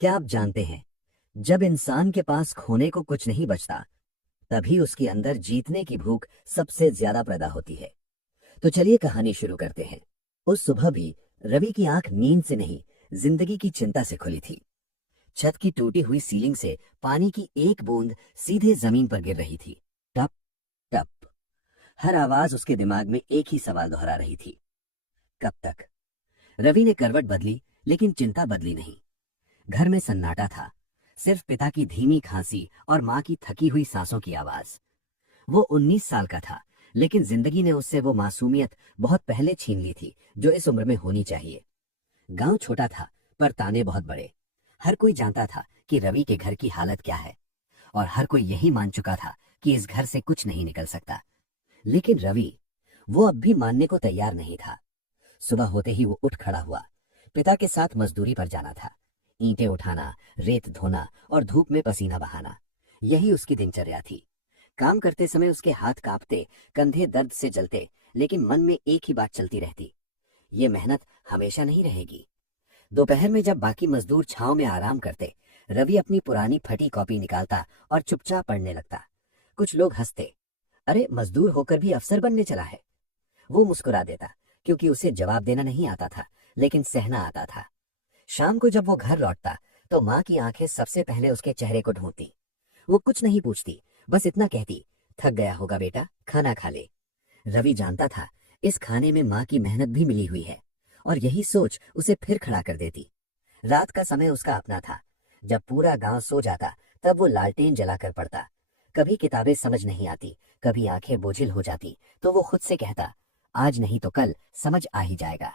क्या आप जानते हैं, जब इंसान के पास खोने को कुछ नहीं बचता, तभी उसके अंदर जीतने की भूख सबसे ज्यादा पैदा होती है। तो चलिए कहानी शुरू करते हैं। उस सुबह भी रवि की आंख नींद से नहीं, जिंदगी की चिंता से खुली थी। छत की टूटी हुई सीलिंग से पानी की एक बूंद सीधे जमीन पर गिर रही थी। टप टप। हर आवाज उसके दिमाग में एक ही सवाल दोहरा रही थी, कब तक। रवि ने करवट बदली, लेकिन चिंता बदली नहीं। घर में सन्नाटा था, सिर्फ पिता की धीमी खांसी और माँ की थकी हुई सांसों की आवाज। वो 19 साल का था, लेकिन जिंदगी ने उससे वो मासूमियत बहुत पहले छीन ली थी जो इस उम्र में होनी चाहिए। गांव छोटा था, पर ताने बहुत बड़े। हर कोई जानता था कि रवि के घर की हालत क्या है, और हर कोई यही मान चुका था कि इस घर से कुछ नहीं निकल सकता। लेकिन रवि, वो अब भी मानने को तैयार नहीं था। सुबह होते ही वो उठ खड़ा हुआ। पिता के साथ मजदूरी पर जाना था। ईंटें उठाना, रेत धोना और धूप में पसीना बहाना, यही उसकी दिनचर्या थी। काम करते समय उसके हाथ कांपते, कंधे दर्द से जलते, लेकिन मन में एक ही बात चलती रहती, ये मेहनत हमेशा नहीं रहेगी। दोपहर में जब बाकी मजदूर छांव में आराम करते, रवि अपनी पुरानी फटी कॉपी निकालता और चुपचाप पढ़ने लगता। कुछ लोग हंसते, अरे मजदूर होकर भी अफसर बनने चला है। वो मुस्कुरा देता, क्योंकि उसे जवाब देना नहीं आता था, लेकिन सहना आता था। शाम को जब वो घर लौटता, तो माँ की आंखें सबसे पहले उसके चेहरे को ढूंढती। वो कुछ नहीं पूछती, बस इतना कहती, थक गया होगा बेटा, खाना खा ले। रवि जानता था, इस खाने में माँ की मेहनत भी मिली हुई है, और यही सोच उसे फिर खड़ा कर देती। रात का समय उसका अपना था। जब पूरा गांव सो जाता, तब वो लालटेन जलाकर पढ़ता। कभी किताबें समझ नहीं आती, कभी आंखें बोझिल हो जाती, तो वो खुद से कहता, आज नहीं तो कल समझ आ ही जाएगा।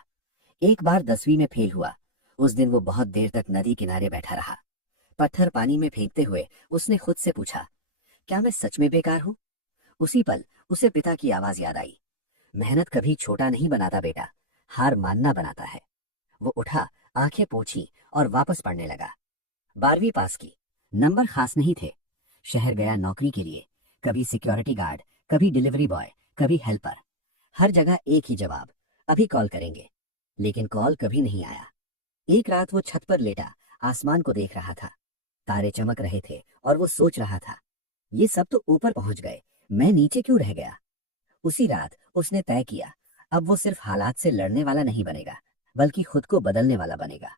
एक बार 10वीं में फेल हुआ। उस दिन वो बहुत देर तक नदी किनारे बैठा रहा। पत्थर पानी में फेंकते हुए उसने खुद से पूछा, क्या मैं सच में बेकार हूँ? उसी पल उसे पिता की आवाज याद आई, मेहनत कभी छोटा नहीं बनाता बेटा, हार मानना बनाता है। वो उठा, आंखें पोंछी और वापस पढ़ने लगा। 12वीं पास की। नंबर खास नहीं थे। शहर गया नौकरी के लिए, कभी सिक्योरिटी गार्ड, कभी डिलीवरी बॉय, कभी हेल्पर। हर जगह एक ही जवाब, अभी कॉल करेंगे। लेकिन कॉल कभी नहीं आया। एक रात वो छत पर लेटा आसमान को देख रहा था। तारे चमक रहे थे और वो सोच रहा था, ये सब तो ऊपर पहुंच गए, मैं नीचे क्यों रह गया। उसी रात उसने तय किया, अब वो सिर्फ हालात से लड़ने वाला नहीं बनेगा, बल्कि खुद को बदलने वाला बनेगा।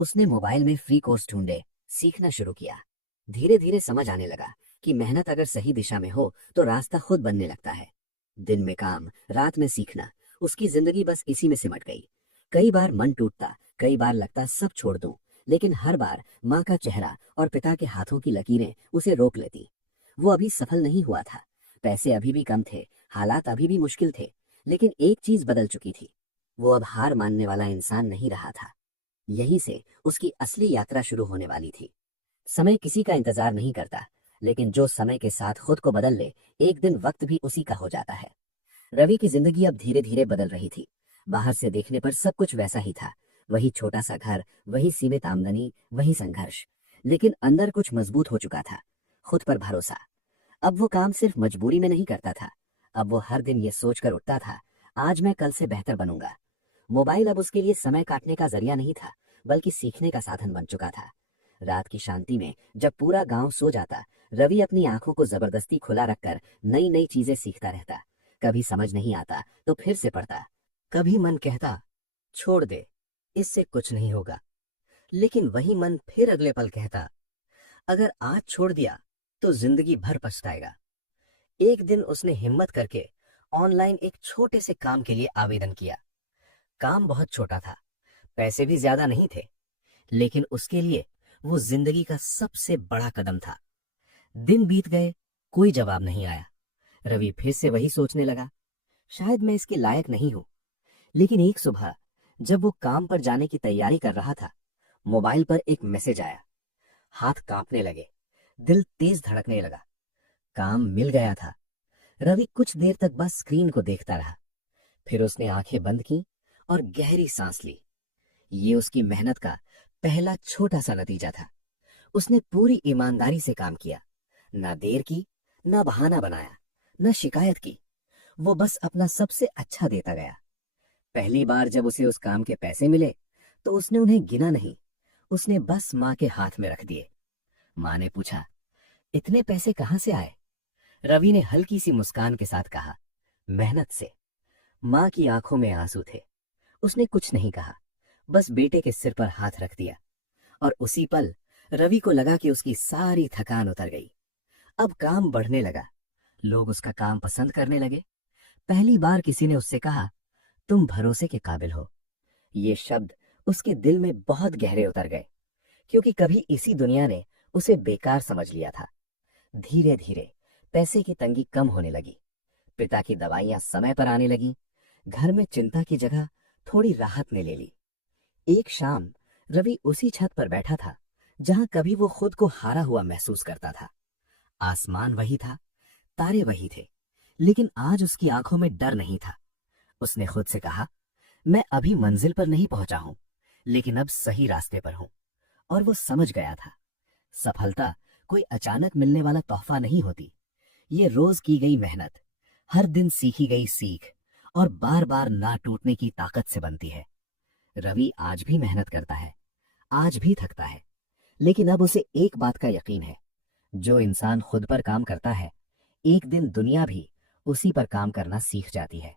उसने मोबाइल में फ्री कोर्स ढूंढे, सीखना शुरू किया। धीरे धीरे समझ आने लगा कि मेहनत अगर सही दिशा में हो तो रास्ता खुद बनने लगता है। दिन में काम, रात में सीखना, उसकी जिंदगी बस इसी में सिमट गई। कई बार मन टूटता, कई बार लगता सब छोड़ दूं, लेकिन हर बार माँ का चेहरा और पिता के हाथों की लकीरें उसे रोक लेती। वो अभी सफल नहीं हुआ था, पैसे अभी भी कम थे, हालात अभी भी मुश्किल थे, लेकिन एक चीज बदल चुकी थी, वो अब हार मानने वाला इंसान नहीं रहा था। यहीं से उसकी असली यात्रा शुरू होने वाली थी। समय किसी का इंतजार नहीं करता, लेकिन जो समय के साथ खुद को बदल ले, एक दिन वक्त भी उसी का हो जाता है। रवि की जिंदगी अब धीरे धीरे बदल रही थी। बाहर से देखने पर सब कुछ वैसा ही था, वही छोटा सा घर, वही सीमित आमदनी, वही संघर्ष। लेकिन अंदर कुछ मजबूत हो चुका था, खुद पर भरोसा। अब वो काम सिर्फ मजबूरी में नहीं करता था, अब वो हर दिन ये सोचकर उठता था, आज मैं कल से बेहतर बनूंगा। मोबाइल अब उसके लिए समय काटने का जरिया नहीं था, बल्कि सीखने का साधन बन चुका था। रात की शांति में जब पूरा गांव सो जाता, रवि अपनी आंखों को जबरदस्ती खुला रखकर नई नई चीजें सीखता रहता। कभी समझ नहीं आता तो फिर से पढ़ता, कभी मन कहता, छोड़ दे, इससे कुछ नहीं होगा। लेकिन वही मन फिर अगले पल कहता, अगर आज छोड़ दिया तो जिंदगी भर पछताएगा। एक दिन उसने हिम्मत करके ऑनलाइन एक छोटे से काम के लिए आवेदन किया। काम बहुत छोटा था, पैसे भी ज्यादा नहीं थे, लेकिन उसके लिए वो जिंदगी का सबसे बड़ा कदम था। दिन बीत गए, कोई जवाब नहीं आया। रवि फिर से वही सोचने लगा, शायद मैं इसके लायक नहीं हूं। लेकिन एक सुबह जब वो काम पर जाने की तैयारी कर रहा था, मोबाइल पर एक मैसेज आया। हाथ कांपने लगे, दिल तेज धड़कने लगा। काम मिल गया था। रवि कुछ देर तक बस स्क्रीन को देखता रहा, फिर उसने आंखें बंद की और गहरी सांस ली। ये उसकी मेहनत का पहला छोटा सा नतीजा था। उसने पूरी ईमानदारी से काम किया, ना देर की, ना बहाना बनाया, ना शिकायत की। वो बस अपना सबसे अच्छा देता गया। पहली बार जब उसे उस काम के पैसे मिले तो उसने उन्हें गिना नहीं, उसने बस माँ के हाथ में रख दिए। माँ ने पूछा, इतने पैसे कहाँ से आए? रवि ने हल्की सी मुस्कान के साथ कहा, मेहनत से। माँ की आंखों में आंसू थे। उसने कुछ नहीं कहा, बस बेटे के सिर पर हाथ रख दिया। और उसी पल रवि को लगा कि उसकी सारी थकान उतर गई। अब काम बढ़ने लगा, लोग उसका काम पसंद करने लगे। पहली बार किसी ने उससे कहा, तुम भरोसे के काबिल हो। ये शब्द उसके दिल में बहुत गहरे उतर गए, क्योंकि कभी इसी दुनिया ने उसे बेकार समझ लिया था। धीरे धीरे पैसे की तंगी कम होने लगी, पिता की दवाइयां समय पर आने लगी, घर में चिंता की जगह थोड़ी राहत ने ले ली। एक शाम रवि उसी छत पर बैठा था जहां कभी वो खुद को हारा हुआ महसूस करता था। आसमान वही था, तारे वही थे, लेकिन आज उसकी आंखों में डर नहीं था। उसने खुद से कहा, मैं अभी मंजिल पर नहीं पहुंचा हूं, लेकिन अब सही रास्ते पर हूं। और वो समझ गया था, सफलता कोई अचानक मिलने वाला तोहफा नहीं होती। ये रोज की गई मेहनत, हर दिन सीखी गई सीख और बार बार ना टूटने की ताकत से बनती है। रवि आज भी मेहनत करता है, आज भी थकता है, लेकिन अब उसे एक बात का यकीन है, जो इंसान खुद पर काम करता है, एक दिन दुनिया भी उसी पर काम करना सीख जाती है।